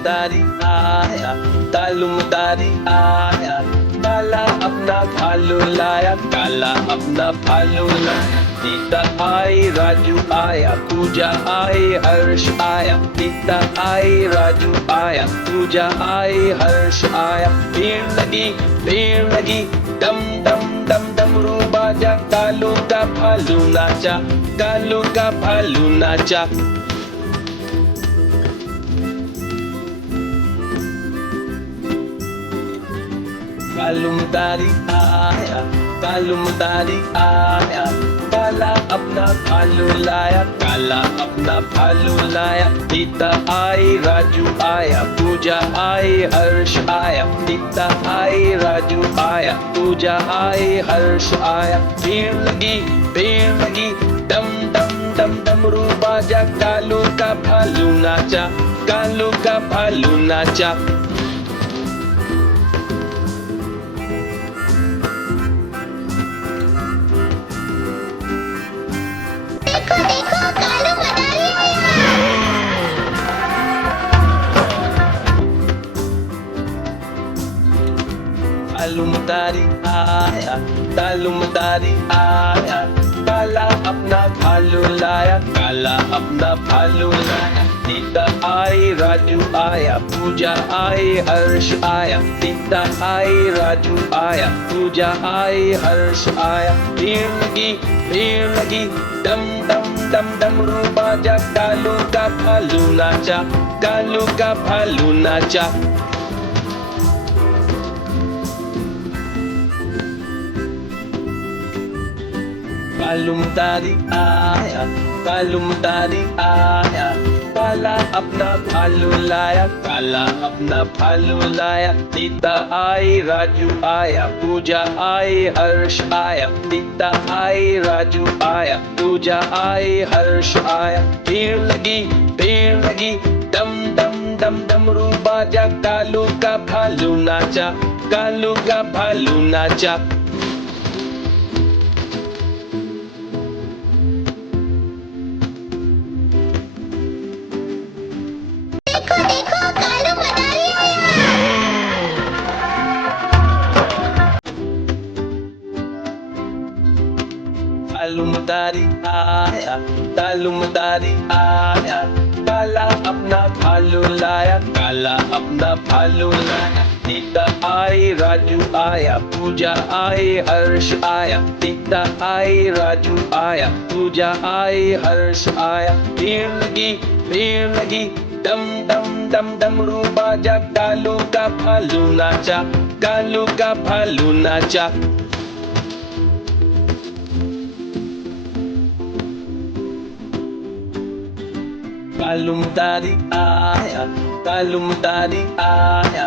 मदारी आया, कालू मदारी आया, काला अपना भालू लाया, काला अपना भालू लाया। सीता आई, राजू आया, पूजा आई, हर्ष आया। सीता आई, राजू आया, पूजा आई, हर्ष आया। भीड़ लगी, डम डम डम डमरू बाजा, कालू का भालू नाचा, कालू का भालू नाचा। कालू मदारी आया, कालू मदारी आया, काला अपना भालू लाया, काला अपना भालू लाया। सीता आई, राजू आया, पूजा आई, हर्ष आया। सीता आई, राजू आया, पूजा आई, हर्ष आया। भीड़ लगी, डम डम डम डमरू बाजा, कालू का भालू नाचा, कालू का भालू नाचा। देखो देखो कालू मदारी आया। कालू मदारी आया, कालू मदारी आया, काला अपना भालू लाया, काला अपना भालू लाया। सीता आई, राजू आया, पूजा आई, हर्ष आया। सीता आई, राजू आया, पूजा आई, हर्ष आया। भीड़ लगी, डम डम डम डमरू बाजा, कालू का भालू नाचा, कालू का भालू नाचा। कालू मदारी आया, कालू मदारी आया, काला अपना भालू लाया, काला अपना भालू लाया। सीता आई, राजू आया, पूजा आई, हर्ष आया। सीता आई, राजू आया, पूजा आई, हर्ष आया। भीड़ लगी, डम डम डम डमरू बाजा, कालू का भालू नाचा, कालू का भालू नाचा। देखो देखो कालू मदारी आया। कालू मदारी आया, कालू मदारी आया, काला अपना भालू लाया, काला अपना भालू लाया। सीता आई, राजू आया, पूजा आई, हर्ष आया। सीता आई, राजू आया, पूजा आई, हर्ष आया। भीड़ लगी, डम डम डम डमरू बाजा, कालू का भालू नाचा, कालू का भालू नाचा। कालू मदारी आया, कालू मदारी आया,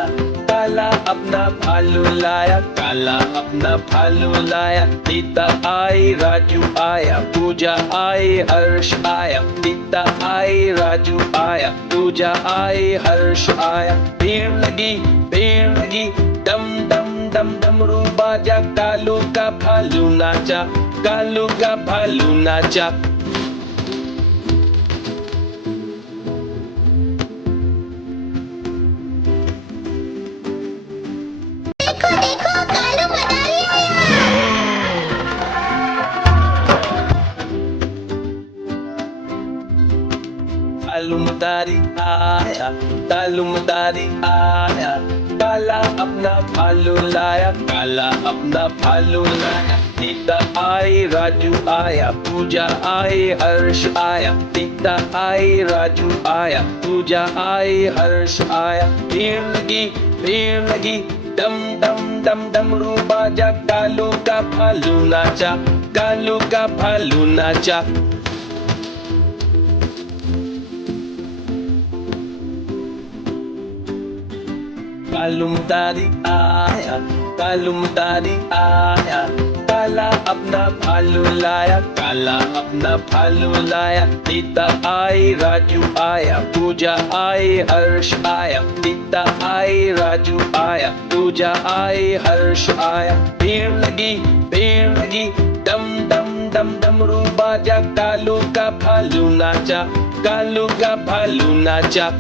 काला अपना भालू लाया, काला अपना भालू लाया। सीता आई, राजू आया, पूजा आई, हर्ष आया। सीता आई, राजू आया, पूजा आई, हर्ष आया। भीड़ लगी, डम डम डम डमरू बाजा, कालू का भालू नाचा, कालू का भालू नाचा। देखो देखो कालू मदारी आया। कालू मदारी आया, कालू मदारी आया, काला अपना भालू लाया, काला अपना भालू लाया। सीता आई, राजू आया, पूजा आई, हर्ष आया। सीता आई, राजू आया, पूजा आई, हर्ष आया। भीड़ लगी, डम डम डम डमरू बाजा, कालू का भालू नाचा, कालू का भालू नाचा। कालू मदारी आया, कालू मदारी आया, काला अपना भालू लाया, काला अपना भालू लाया। सीता आई, राजू आया, पूजा आई, हर्ष आया। सीता आई, राजू आया, पूजा आई, हर्ष आया। भीड़ लगी, डम डम डम डमरू बाजा, कालू का भालू नाचा, कालू का भालू नाचा।